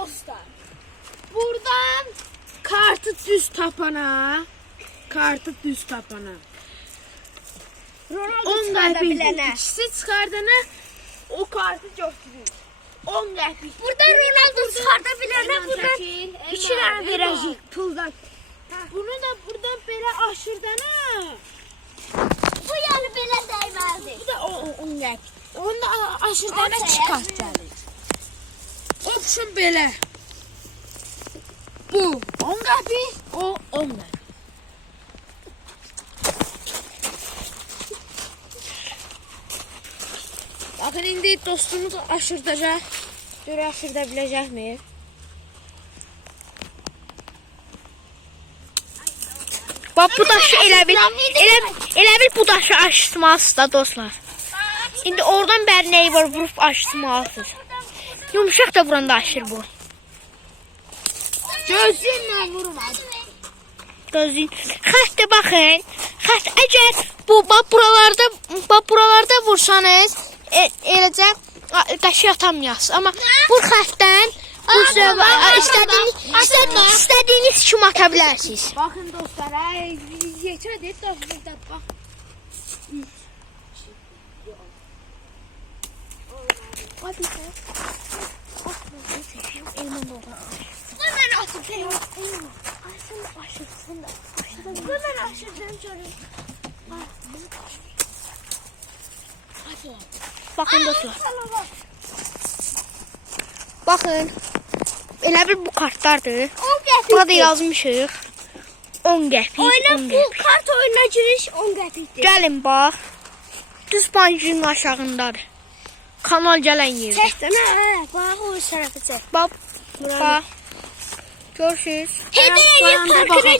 dostlar. Buradan kartı düz tapana. Ronaldo 10 çıxarda qəpik bilənə. ikisi çıxardana o kartı götürür. 10 qəpik. Buradan Ronaldo çıxarda bilənə buradan 2 dənə verəcək puldan. Bunu da buradan belə aşırdana. Bu yəni belə dəyməlidir. Bu da 10 qəpik. Onu da aşırdana Ortaya 2 kart gəlir. Option belə. Bu 10 qəpik, o 10 qəpik. Bakın indi dostumuz aşırdacaq. Görə aşırda biləcəkmi? Bax bu daşı elə bil bu daşı aşıtmalısınız da dostlar. İndi oradan bəri nəyi var vurub aşıtmalısınız. Yumuşaq da buranda aşır bu. Gözünlə vurmadı. Gözləyin. Xəttə baxın. Xətt əgər buralarda vursanız eləcə qəşəng atamayasınız. Amma bu xəttdən istədiyiniz kimi ata bilərsiniz. Bakın dostlar, yetədir dostlar, bax. Hadi sen. Elman doğru. Hemen atacağım. Aşırsın da. Hemen aşırdım görün. Bakın dostlar. Bakın. Elə bil bu kartlardır. 10 qəpik. Burada yazmışıq. 10 qəpik. Oyuna 10 bu qəpik. kart oyuna giriş 10 qəpikdir. Gəlin bax. Düz bancının aşağındadır. Kanal gələn yer. Çəkdən hə, bax o tərəfə çək. Bax. Bax. Görürsüz. Heydər Əliyev parkına